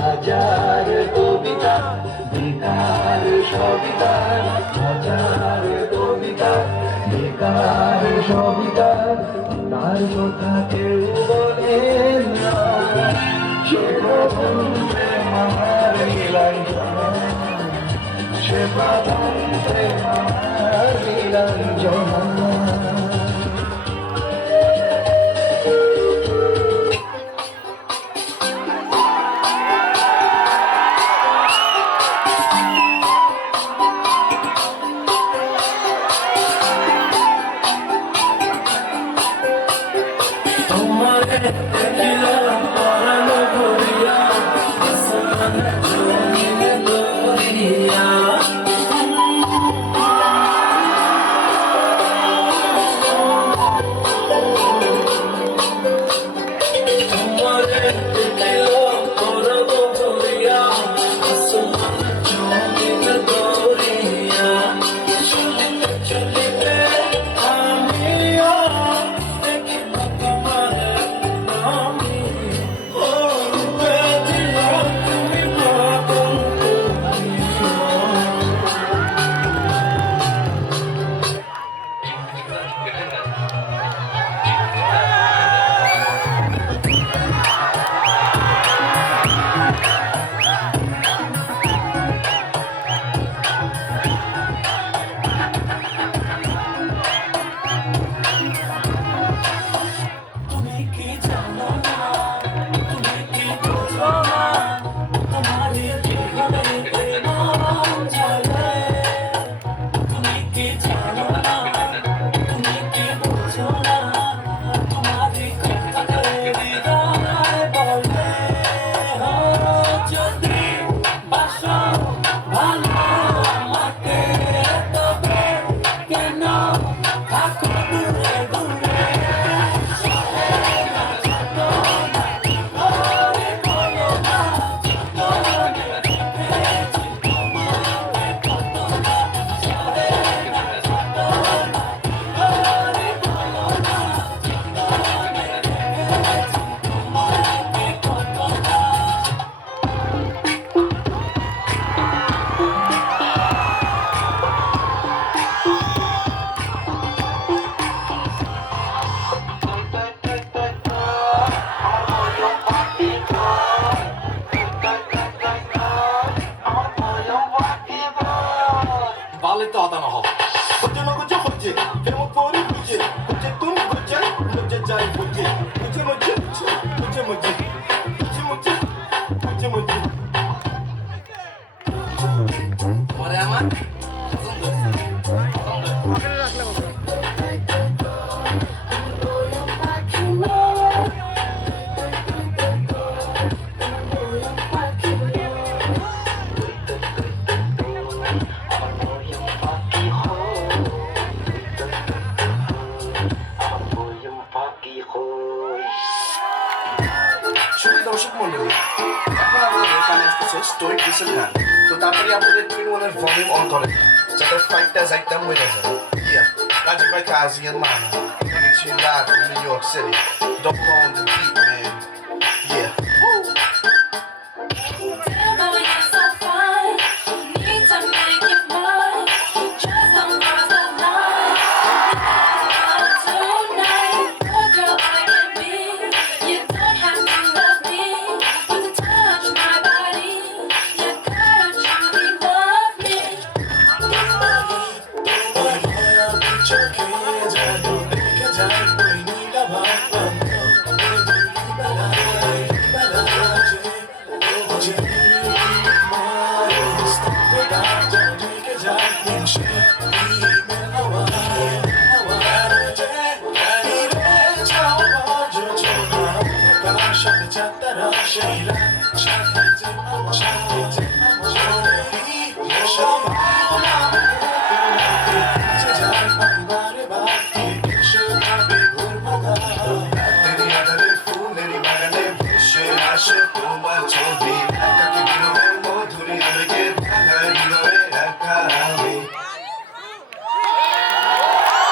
হাজার কবিতা বেকার সবিতা, হাজার কবিতা বেকার সবিতা, তার কথা কেউ বলে না। সে প্রথম প্রেম আমার নীলাঞ্জনা, সে প্রথম প্রেম আমার Nilanjana. Balletto Adanaho. Hoca no hoca hoca. Film pori hoca. Hoca tum hoca. Hoca jai hoca. Hoca hoca. Hoca hoca. Hoca hoca. Hoca hoca. Pore আমার দর্শক মন্ডলী, এখন আপনাদের কানে আসতেছে স্টোরিক ডিসেল গান। তো তাড়াতাড়ি আপনাদের টুইন ওয়ানের ভলিউম অন করেন যাতে ফাইটটা একদম হয়ে যায়। ইয়া Magic by Kazi and Mana, coming to you live from New York City. Don't go on the beat, man. Yeah. Shut